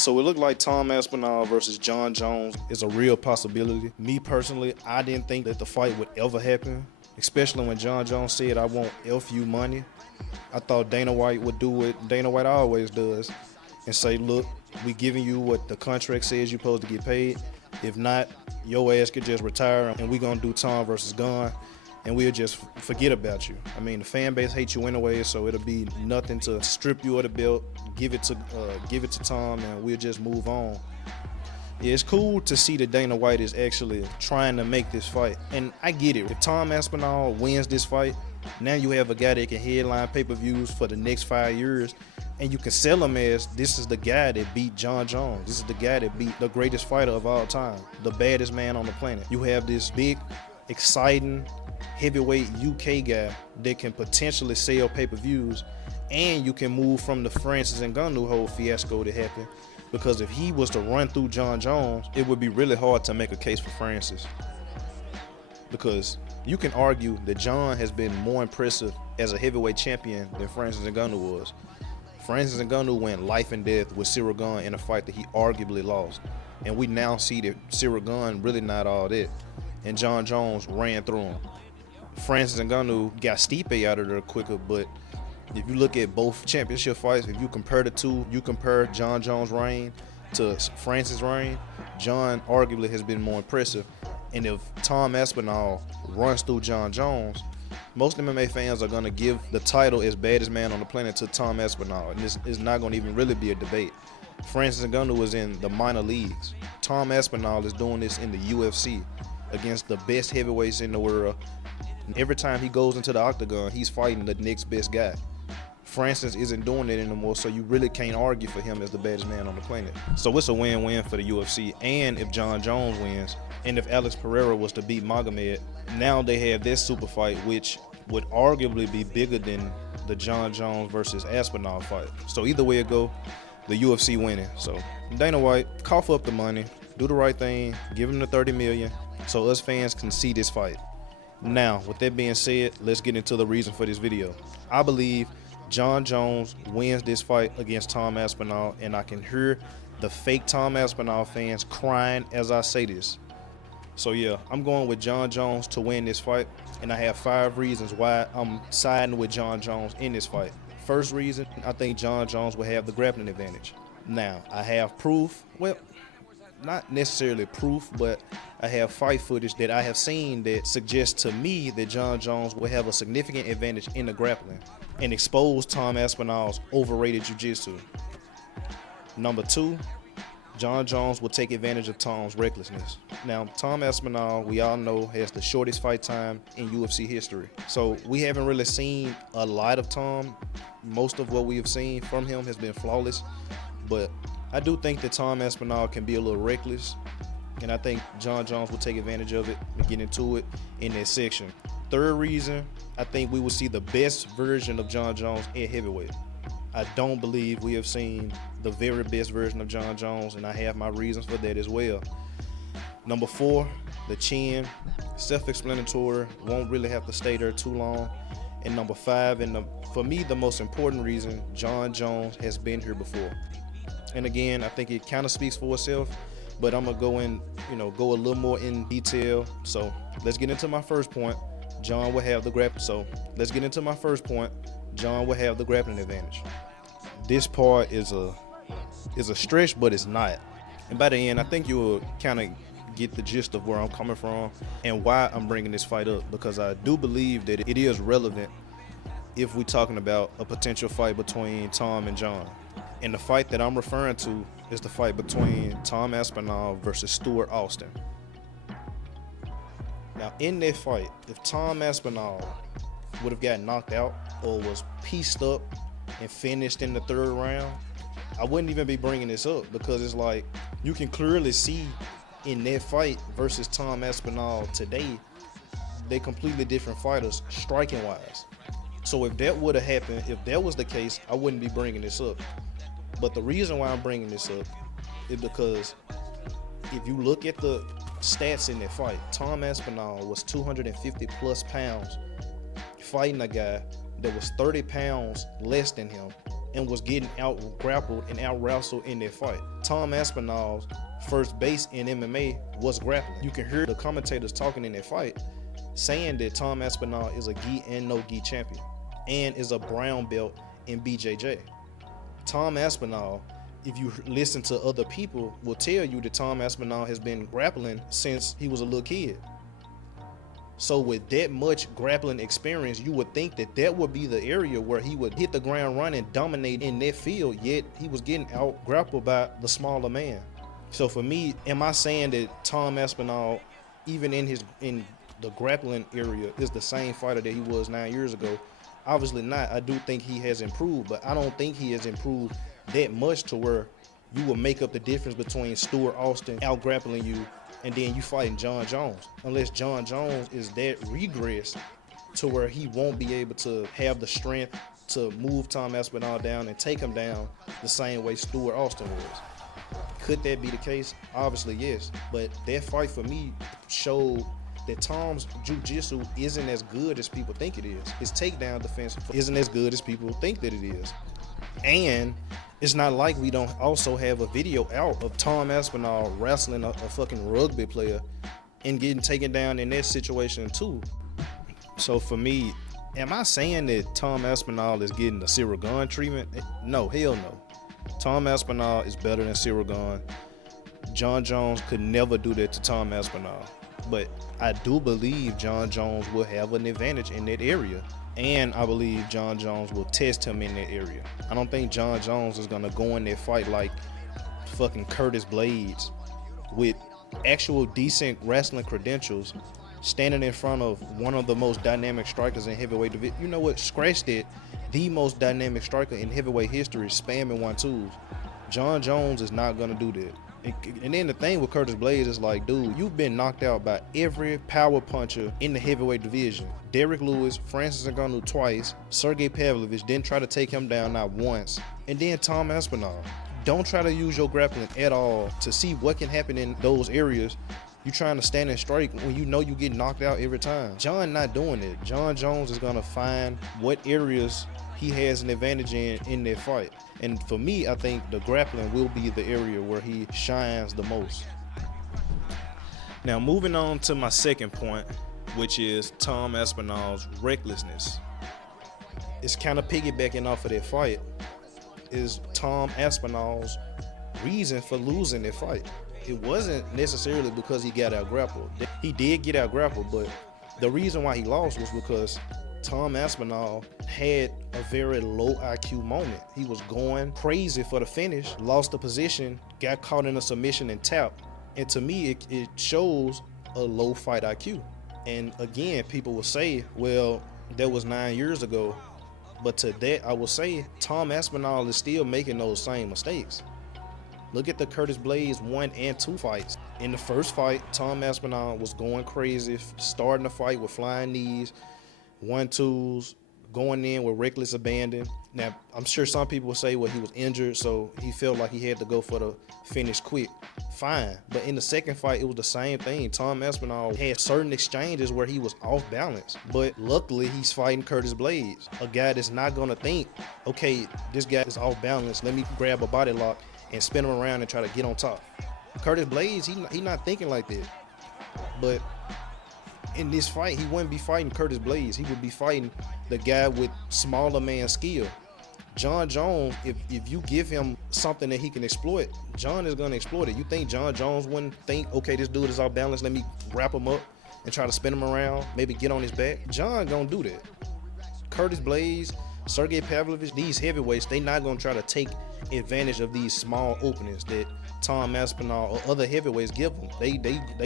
So it looked like Tom Aspinall versus Jon Jones is a real possibility. Me personally, I didn't think that the fight would ever happen, especially when Jon Jones said, "I want FU money." I thought Dana White would do what Dana White always does and say, "Look, we giving you what the contract says you're supposed to get paid. If not, your ass could just retire and we gonna do Tom versus Gon and we'll just forget about you." I mean, the fan base hates you anyway, so it'll be nothing to strip you of the belt, give it to Tom, and we'll just move on. Yeah, it's cool to see that Dana White is actually trying to make this fight, and I get it. If Tom Aspinall wins this fight, now you have a guy that can headline pay-per-views for the next 5 years, and you can sell him as this is the guy that beat Jon Jones. This is the guy that beat the greatest fighter of all time, the baddest man on the planet. You have this big, exciting, heavyweight UK guy that can potentially sell pay-per-views, and you can move from the Francis Ngannou whole fiasco that happened, because if he was to run through Jon Jones, it would be really hard to make a case for Francis, because you can argue that Jon has been more impressive as a heavyweight champion than Francis Ngannou was. Francis Ngannou went life and death with Cyril Gane in a fight that he arguably lost, and we now see that Cyril Gane really not all that, and Jon Jones ran through him. Francis Ngannou got Stipe out of there quicker, but if you look at both championship fights, if you compare the two, you compare Jon Jones' reign to Francis' reign, Jon arguably has been more impressive. And if Tom Aspinall runs through Jon Jones, most MMA fans are going to give the title as baddest man on the planet to Tom Aspinall, and this is not going to even really be a debate. Francis Ngannou was in the minor leagues. Tom Aspinall is doing this in the UFC against the best heavyweights in the world. Every time he goes into the octagon, he's fighting the next best guy. Francis isn't doing it anymore, so you really can't argue for him as the baddest man on the planet. So it's a win-win for the UFC, and if Jon Jones wins, and if Alex Pereira was to beat Magomed, now they have this super fight, which would arguably be bigger than the Jon Jones versus Aspinall fight. So either way it go, the UFC winning. So Dana White, cough up the money, do the right thing, give him the $30 million, so us fans can see this fight. Now, with that being said, let's get into the reason for this video. I believe Jon Jones wins this fight against Tom Aspinall, and I can hear the fake Tom Aspinall fans crying as I say this. So yeah, I'm going with Jon Jones to win this fight, and I have 5 reasons why I'm siding with Jon Jones in this fight. First reason, I think Jon Jones will have the grappling advantage. Now, I have proof, well, not necessarily proof, but I have fight footage that I have seen that suggests to me that Jon Jones will have a significant advantage in the grappling and expose Tom Aspinall's overrated jiu-jitsu. Number 2, Jon Jones will take advantage of Tom's recklessness. Now, Tom Aspinall, we all know, has the shortest fight time in UFC history. So we haven't really seen a lot of Tom. Most of what we have seen from him has been flawless, but I do think that Tom Aspinall can be a little reckless, and I think Jon Jones will take advantage of it and get into it in that section. Third reason, I think we will see the best version of Jon Jones at heavyweight. I don't believe we have seen the very best version of Jon Jones, and I have my reasons for that as well. Number 4, the chin, self-explanatory, won't really have to stay there too long. And number 5, and for me the most important reason, Jon Jones has been here before. And again, I think it kind of speaks for itself, but I'm gonna go a little more in detail. So let's get into my first point. Jon will have the grappling. So let's get into my first point. Jon will have the grappling advantage. This part is a stretch, but it's not. And by the end, I think you will kind of get the gist of where I'm coming from and why I'm bringing this fight up, because I do believe that it is relevant if we're talking about a potential fight between Tom and Jon. And the fight that I'm referring to is the fight between Tom Aspinall versus Stuart Austin. Now, in that fight, if Tom Aspinall would have gotten knocked out or was pieced up and finished in the 3rd round, I wouldn't even be bringing this up, because it's like you can clearly see in that fight versus Tom Aspinall today, they're completely different fighters striking wise. So if that would have happened, if that was the case, I wouldn't be bringing this up. But the reason why I'm bringing this up is because if you look at the stats in that fight, Tom Aspinall was 250 plus pounds fighting a guy that was 30 pounds less than him and was getting out grappled and out wrestled in that fight. Tom Aspinall's first base in MMA was grappling. You can hear the commentators talking in that fight saying that Tom Aspinall is a gi and no gi champion and is a brown belt in BJJ. Tom Aspinall, if you listen to other people, will tell you that Tom Aspinall has been grappling since he was a little kid. So with that much grappling experience, you would think that that would be the area where he would hit the ground running, dominate in that field, yet he was getting out grappled by the smaller man. So for me, am I saying that Tom Aspinall, even in the grappling area, is the same fighter that he was 9 years ago? Obviously not. I do think he has improved, but I don't think he has improved that much to where you will make up the difference between Stuart Austin out grappling you and then you fighting Jon Jones, unless Jon Jones is that regress to where he won't be able to have the strength to move Tom Aspinall down and take him down the same way Stuart Austin was. Could that be the case? Obviously, yes. But that fight for me showed that Tom's jiu-jitsu isn't as good as people think it is. His takedown defense isn't as good as people think that it is. And it's not like we don't also have a video out of Tom Aspinall wrestling a fucking rugby player and getting taken down in that situation too. So for me, am I saying that Tom Aspinall is getting the Cyril Gane treatment? No, hell no. Tom Aspinall is better than Cyril Gane. Jon Jones could never do that to Tom Aspinall. But I do believe Jon Jones will have an advantage in that area. And I believe Jon Jones will test him in that area. I don't think Jon Jones is gonna go in that fight like fucking Curtis Blades with actual decent wrestling credentials, standing in front of one of the most dynamic strikers in heavyweight division. You know what? Scratch that. The most dynamic striker in heavyweight history, spamming 1-2s. Jon Jones is not gonna do that. And then the thing with Curtis Blades is like, dude, you've been knocked out by every power puncher in the heavyweight division. Derrick Lewis, Francis Ngannou twice, Sergey Pavlovich didn't try to take him down not once, and then Tom Aspinall. Don't try to use your grappling at all to see what can happen in those areas. You trying to stand and strike when you know you get knocked out every time. Jon not doing it. Jon Jones is gonna find what areas he has an advantage in that fight. And for me, I think the grappling will be the area where he shines the most. Now, moving on to my second point, which is Tom Aspinall's recklessness. It's kind of piggybacking off of that fight, is Tom Aspinall's reason for losing that fight. It wasn't necessarily because he got out grappled. He did get out grappled, but the reason why he lost was because Tom Aspinall had a very low IQ moment. He was going crazy for the finish, lost the position, got caught in a submission and tapped. And to me, it shows a low fight IQ. And again, people will say, well, that was 9 years ago. But to that, I will say Tom Aspinall is still making those same mistakes. Look at the Curtis Blades 1 and 2 fights. In the first fight, Tom Aspinall was going crazy, starting the fight with flying knees, 1-2s, going in with reckless abandon. Now, I'm sure some people will say, well, he was injured, so he felt like he had to go for the finish quick. Fine. But in the second fight, it was the same thing. Tom Aspinall had certain exchanges where he was off balance. But luckily, he's fighting Curtis Blades, a guy that's not going to think, okay, this guy is off balance. Let me grab a body lock and spin him around and try to get on top. Curtis Blades, he not thinking like that. But in this fight, he wouldn't be fighting Curtis Blades. He would be fighting the guy with smaller man skill. Jon Jones, if you give him something that he can exploit, Jon is going to exploit it. You think Jon Jones wouldn't think, okay, this dude is off balance, let me wrap him up and try to spin him around, maybe get on his back? Jon gonna do that. Curtis Blades, Sergey Pavlovich, these heavyweights, they not gonna try to take advantage of these small openings that Tom Aspinall or other heavyweights give them. They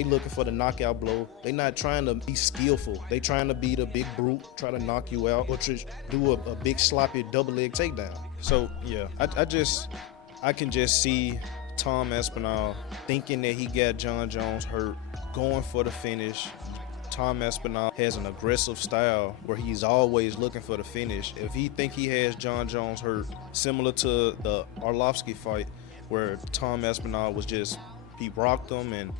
looking for the knockout blow. They not trying to be skillful. They trying to be the big brute, try to knock you out, or to do a big sloppy double leg takedown. So yeah, I can just see Tom Aspinall thinking that he got Jon Jones hurt, going for the finish. Tom Aspinall has an aggressive style where he's always looking for the finish. If he think he has Jon Jones hurt, similar to the Arlovsky fight where Tom Aspinall was just, he rocked him and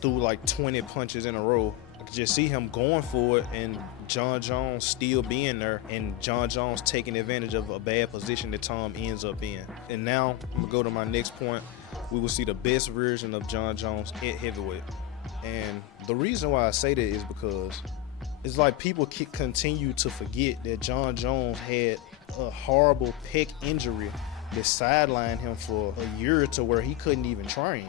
threw like 20 punches in a row. just see him going for it and Jon Jones still being there and Jon Jones taking advantage of a bad position that Tom ends up in. And now I'm gonna go to my next point. We will see the best version of Jon Jones at heavyweight. And the reason why I say that is because it's like people continue to forget that Jon Jones had a horrible pec injury that sidelined him for a year to where he couldn't even train.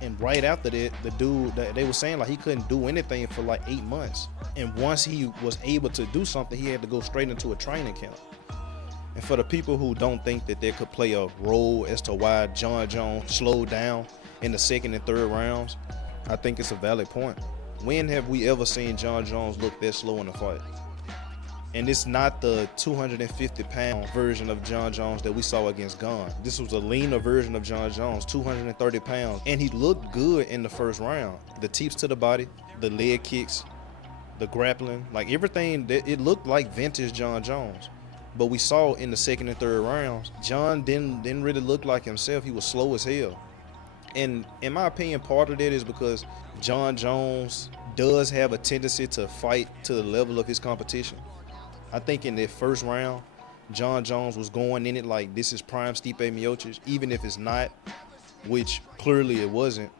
And right after that, the dude, they were saying like he couldn't do anything for like 8 months. And once he was able to do something, he had to go straight into a training camp. And for the people who don't think that they could play a role as to why Jon Jones slowed down in the second and third rounds, I think it's a valid point. When have we ever seen Jon Jones look that slow in a fight? And it's not the 250-pound version of Jon Jones that we saw against Gunn. This was a leaner version of Jon Jones, 230 pounds. And he looked good in the first round. The teeps to the body, the leg kicks, the grappling, like everything, it looked like vintage Jon Jones. But we saw in the second and third rounds, Jon didn't really look like himself. He was slow as hell. And in my opinion, part of that is because Jon Jones does have a tendency to fight to the level of his competition. I think in that first round, Jon Jones was going in it like this is prime Stipe Miocic, even if it's not, which clearly it wasn't.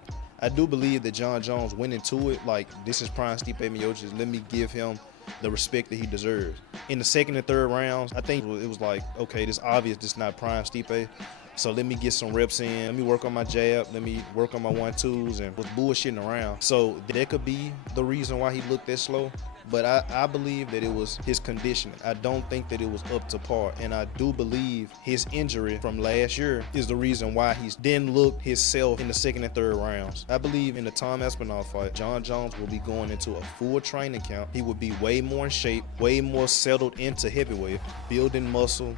I do believe that Jon Jones went into it like this is prime Stipe Miocic. Let me give him the respect that he deserves. In the second and third rounds, I think it was like, okay, this obvious, this is not prime Stipe. So let me get some reps in. Let me work on my jab. Let me work on my 1-2s and was bullshitting around. So that could be the reason why he looked that slow. But I believe that it was his conditioning. I don't think that it was up to par. And I do believe his injury from last year is the reason why he didn't look himself in the second and third rounds. I believe in the Tom Aspinall fight, Jon Jones will be going into a full training camp. He will be way more in shape, way more settled into heavyweight, building muscle,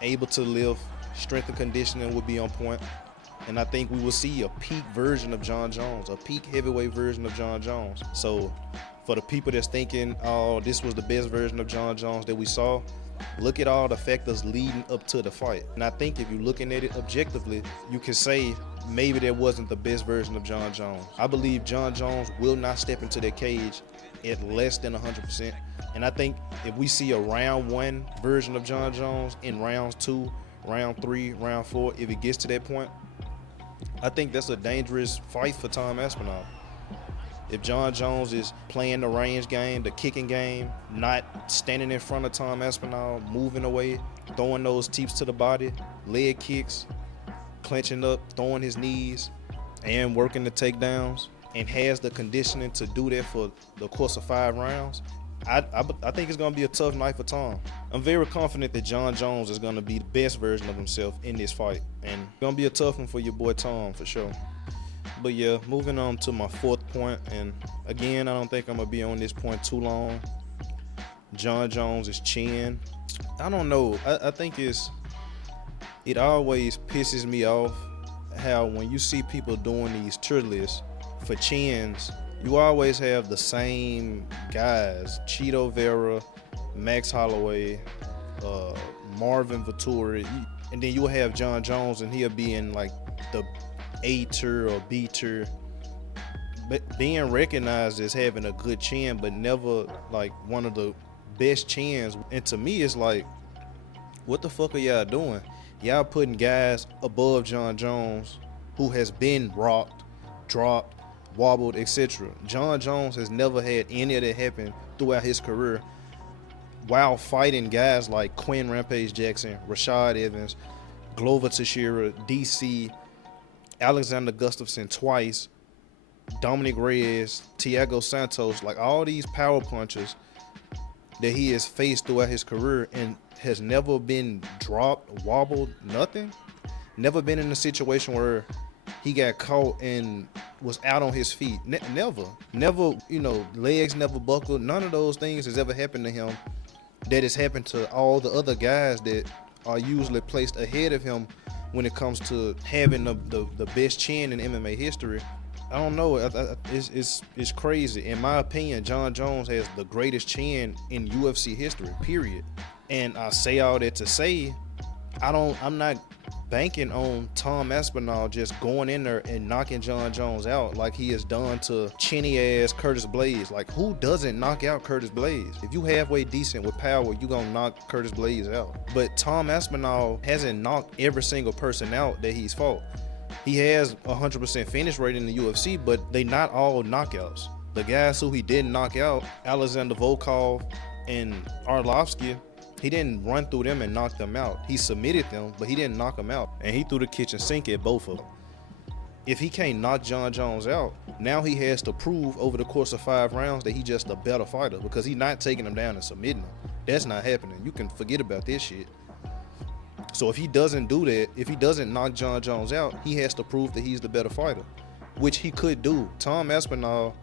able to lift, strength and conditioning will be on point. And I think we will see a peak version of Jon Jones, a peak heavyweight version of Jon Jones. So for the people that's thinking, oh, this was the best version of Jon Jones that we saw, look at all the factors leading up to the fight. And I think if you're looking at it objectively, you can say maybe that wasn't the best version of Jon Jones. I believe Jon Jones will not step into that cage at less than 100%. And I think if we see a round 1 version of Jon Jones in rounds 2, round 3, round 4, if it gets to that point, I think that's a dangerous fight for Tom Aspinall. If Jon Jones is playing the range game, the kicking game, not standing in front of Tom Aspinall, moving away, throwing those teeps to the body, leg kicks, clenching up, throwing his knees, and working the takedowns, and has the conditioning to do that for the course of 5 rounds, I think it's going to be a tough night for Tom. I'm very confident that Jon Jones is going to be the best version of himself in this fight. And it's going to be a tough one for your boy Tom, for sure. But yeah, moving on to my 4th point. And again, I don't think I'm going to be on this point too long. Jon Jones' chin. I don't know. I think it always pisses me off how when you see people doing these tier lists for chins, you always have the same guys, Cheeto Vera, Max Holloway, Marvin Vettori, and then you'll have Jon Jones and he'll be in like the A tier or B tier, but being recognized as having a good chin, but never like one of the best chins. And to me, it's like, what the fuck are y'all doing? Y'all putting guys above Jon Jones who has been rocked, dropped, wobbled, etc. Jon Jones has never had any of that happen throughout his career while fighting guys like Quinn Rampage Jackson, Rashad Evans, Glover Teixeira, DC, Alexander Gustafsson twice, Dominic Reyes, Thiago Santos, like all these power punchers that he has faced throughout his career and has never been dropped, wobbled, nothing. Never been in a situation where he got caught and was out on his feet. Never, legs never buckled. None of those things has ever happened to him that has happened to all the other guys that are usually placed ahead of him when it comes to having the best chin in MMA history. I don't know. It's crazy. In my opinion, Jon Jones has the greatest chin in UFC history, period. And I say all that to say, I'm not banking on Tom Aspinall just going in there and knocking Jon Jones out like he has done to chinny ass Curtis Blades. Like, who doesn't knock out Curtis Blades? If you halfway decent with power, you gonna knock Curtis Blades out. But Tom Aspinall hasn't knocked every single person out that he's fought. He has 100% finish rate in the UFC, but they not all knockouts. The guys who he didn't knock out, Alexander Volkov and Arlovsky, he didn't run through them and knock them out. He submitted them, but he didn't knock them out. And he threw the kitchen sink at both of them. If he can't knock Jon Jones out, now he has to prove over the course of 5 rounds that he's just a better fighter, because he's not taking him down and submitting him. That's not happening. You can forget about this shit. So if he doesn't do that, if he doesn't knock Jon Jones out, he has to prove that he's the better fighter, which he could do. Tom Aspinall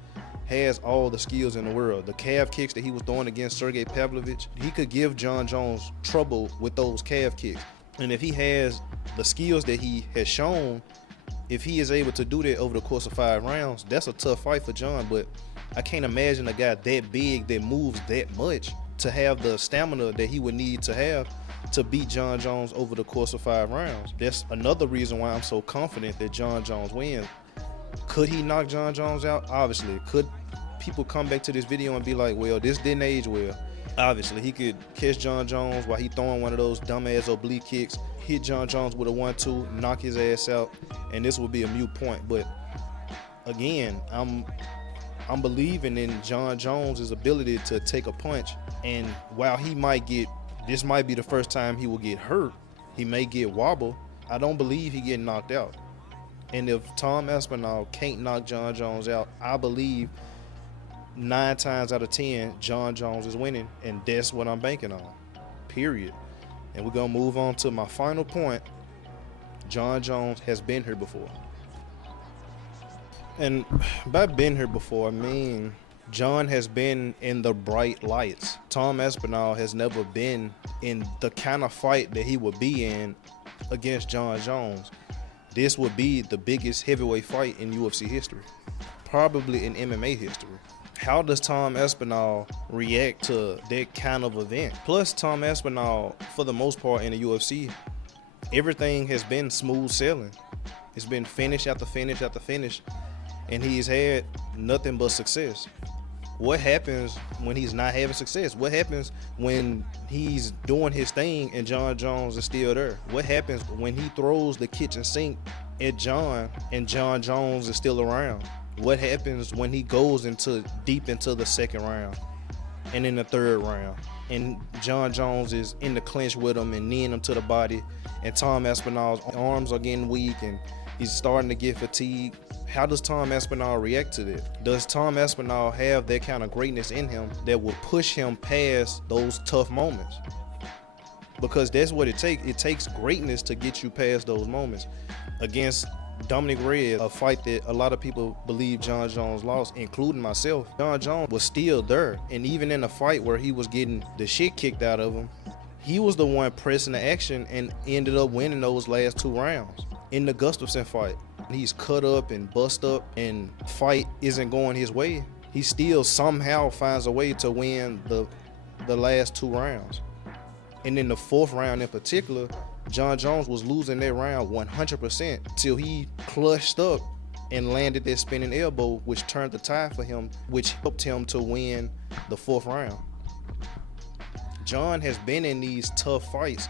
has all the skills in the world. The calf kicks that he was throwing against Sergey Pavlovich, he could give Jon Jones trouble with those calf kicks. And if he has the skills that he has shown, if he is able to do that over the course of 5 rounds, that's a tough fight for Jon. But I can't imagine a guy that big that moves that much to have the stamina that he would need to have to beat Jon Jones over the course of 5 rounds. That's another reason why I'm so confident that Jon Jones wins. Could he knock Jon Jones out? Obviously. Could people come back to this video and be like, well, this didn't age well? Obviously. He could catch Jon Jones while he throwing one of those dumbass oblique kicks, hit Jon Jones with a 1-2, knock his ass out, and this would be a moot point. But again, I'm believing in Jon Jones' ability to take a punch, and while he might get, this might be the first time he will get hurt, he may get wobble, I don't believe he get knocked out. And if Tom Aspinall can't knock Jon Jones out, I believe 9 times out of 10, Jon Jones is winning, and that's what I'm banking on, period. And we're gonna move on to my final point. Jon Jones has been here before. And by been here before, I mean Jon has been in the bright lights. Tom Aspinall has never been in the kind of fight that he would be in against Jon Jones. This would be the biggest heavyweight fight in UFC history, probably in MMA history. How does Tom Aspinall react to that kind of event? Plus, Tom Aspinall, for the most part in the UFC, everything has been smooth sailing. It's been finish after finish after finish, and he's had nothing but success. What happens when he's not having success? What happens when he's doing his thing and Jon Jones is still there? What happens when he throws the kitchen sink at Jon and Jon Jones is still around? What happens when he goes deep into the 2nd round and in the 3rd round, and Jon Jones is in the clinch with him and kneeing him to the body, and Tom Aspinall's arms are getting weak and he's starting to get fatigued? How does Tom Aspinall react to that? Does Tom Aspinall have that kind of greatness in him that will push him past those tough moments? Because that's what it takes. It takes greatness to get you past those moments. Against Dominic Reyes, a fight that a lot of people believe Jon Jones lost, including myself, Jon Jones was still there. And even in a fight where he was getting the shit kicked out of him, he was the one pressing the action and ended up winning those last 2 rounds. In the Gustafsson fight, he's cut up and bust up and fight isn't going his way, he still somehow finds a way to win the last 2 rounds. And in the 4th round in particular, Jon Jones was losing that round 100% till he clutched up and landed that spinning elbow, which turned the tide for him, which helped him to win the 4th round. Jon has been in these tough fights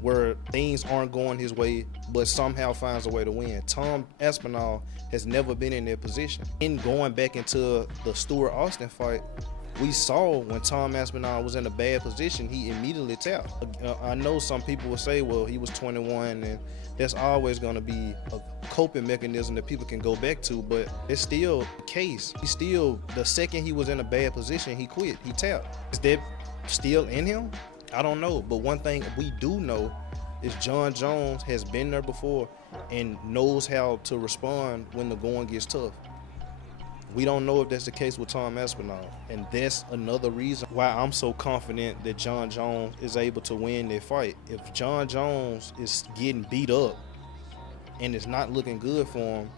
where things aren't going his way, but somehow finds a way to win. Tom Aspinall has never been in that position. In going back into the Stewart Austin fight, we saw when Tom Aspinall was in a bad position, he immediately tapped. I know some people will say, well, he was 21, and that's always going to be a coping mechanism that people can go back to, but it's still the case. He still, the second he was in a bad position, he quit, he tapped. Is that still in him? I don't know, but one thing we do know is Jon Jones has been there before and knows how to respond when the going gets tough. We don't know if that's the case with Tom Aspinall, and that's another reason why I'm so confident that Jon Jones is able to win that fight. If Jon Jones is getting beat up and it's not looking good for him,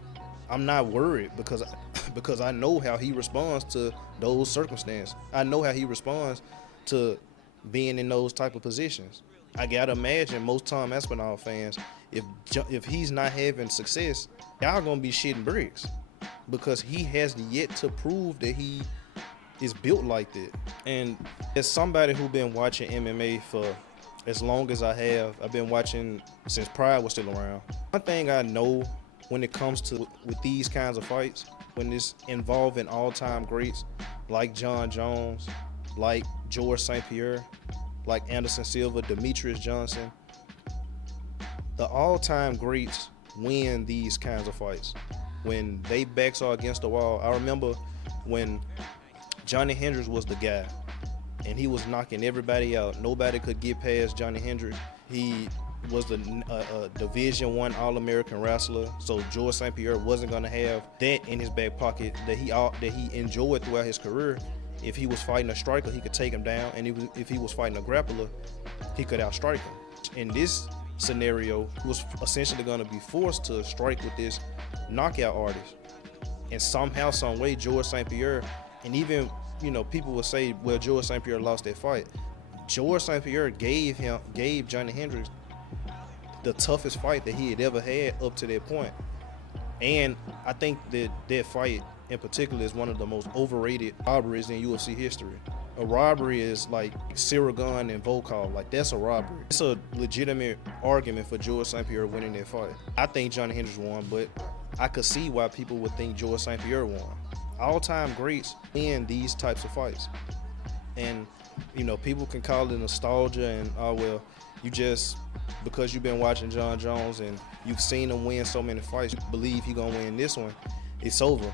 I'm not worried because I know how he responds to those circumstances. I know how he responds to being in those type of positions. I gotta imagine most Tom Aspinall fans, if he's not having success, y'all gonna be shitting bricks because he has yet to prove that he is built like that. And as somebody who been watching MMA for as long as I have, I've been watching since Pride was still around. One thing I know when it comes to with these kinds of fights, when it's involving all-time greats like Jon Jones, like George St. Pierre, like Anderson Silva, Demetrius Johnson, the all-time greats win these kinds of fights. When they backs are against the wall, I remember when Johnny Hendricks was the guy and he was knocking everybody out. Nobody could get past Johnny Hendricks. He was the Division I All-American wrestler, so George St. Pierre wasn't gonna have that in his back pocket that he enjoyed throughout his career. If he was fighting a striker, he could take him down, and if he was fighting a grappler, he could outstrike him. In this scenario, he was essentially gonna be forced to strike with this knockout artist, and somehow, some way, George St. Pierre, and even people will say, well, George St. Pierre lost that fight. George St. Pierre gave Johnny Hendricks the toughest fight that he had ever had up to that point. And I think that fight in particular is one of the most overrated robberies in UFC history. A robbery is like Cyril Gane and Volkov. Like, that's a robbery. It's a legitimate argument for George St. Pierre winning that fight. I think Johnny Hendricks won, but I could see why people would think George St. Pierre won. All-time greats win these types of fights. And, people can call it nostalgia and, oh, well, you just, because you've been watching Jon Jones and you've seen him win so many fights, you believe he's gonna win this one. It's over.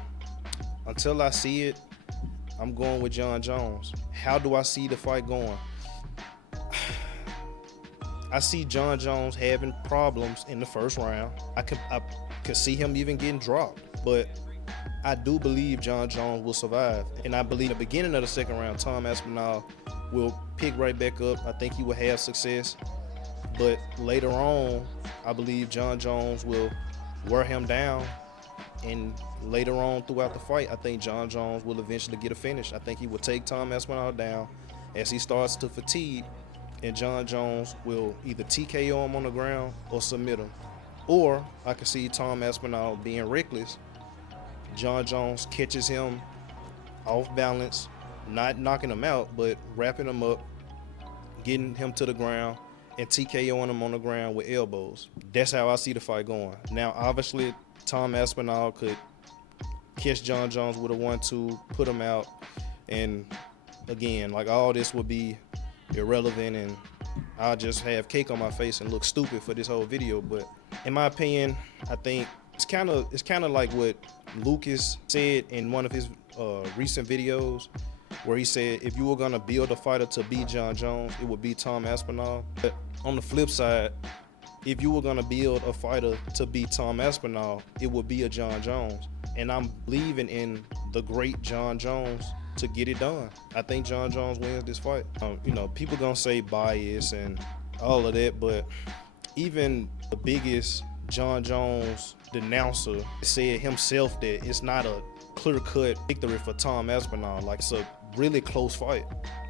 Until I see it, I'm going with Jon Jones. How do I see the fight going? I see Jon Jones having problems in the first round. I could see him even getting dropped, but I do believe Jon Jones will survive. And I believe in the beginning of the second round, Tom Aspinall will pick right back up. I think he will have success. But later on, I believe Jon Jones will wear him down. And later on throughout the fight, I think Jon Jones will eventually get a finish. I think he will take Tom Aspinall down as he starts to fatigue, and Jon Jones will either TKO him on the ground or submit him. Or I can see Tom Aspinall being reckless. Jon Jones catches him off balance, not knocking him out, but wrapping him up, getting him to the ground, and TKOing him on the ground with elbows. That's how I see the fight going. Now, obviously, Tom Aspinall could catch Jon Jones with a 1-2, put him out, and again, like, all this would be irrelevant, and I'll just have cake on my face and look stupid for this whole video. But in my opinion, I think it's kind of like what Lucas said in one of his recent videos, where he said if you were gonna build a fighter to beat Jon Jones, it would be Tom Aspinall. But on the flip side, if you were gonna build a fighter to beat Tom Aspinall, it would be a Jon Jones. And I'm believing in the great Jon Jones to get it done. I think Jon Jones wins this fight. People gonna say bias and all of that, but even the biggest Jon Jones denouncer said himself that it's not a clear-cut victory for Tom Aspinall. Like, it's a really close fight,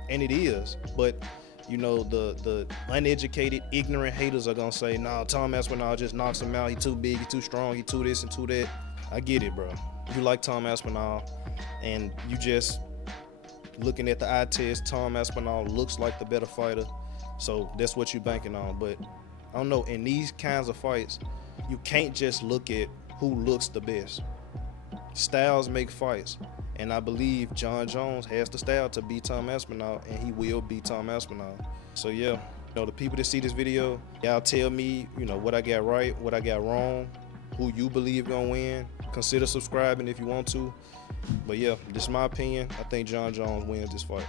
and it is. But the uneducated, ignorant haters are gonna say, nah, Tom Aspinall just knocks him out. He too big, he too strong, he too this and too that. I get it, bro. You like Tom Aspinall, and you just looking at the eye test, Tom Aspinall looks like the better fighter, so that's what you're banking on. But I don't know, in these kinds of fights, you can't just look at who looks the best. Styles make fights, and I believe Jon Jones has the style to beat Tom Aspinall, and he will beat Tom Aspinall. So yeah, the people that see this video, y'all tell me, what I got right, what I got wrong, who you believe gonna win. Consider subscribing if you want to. But yeah, this is my opinion. I think Jon Jones wins this fight.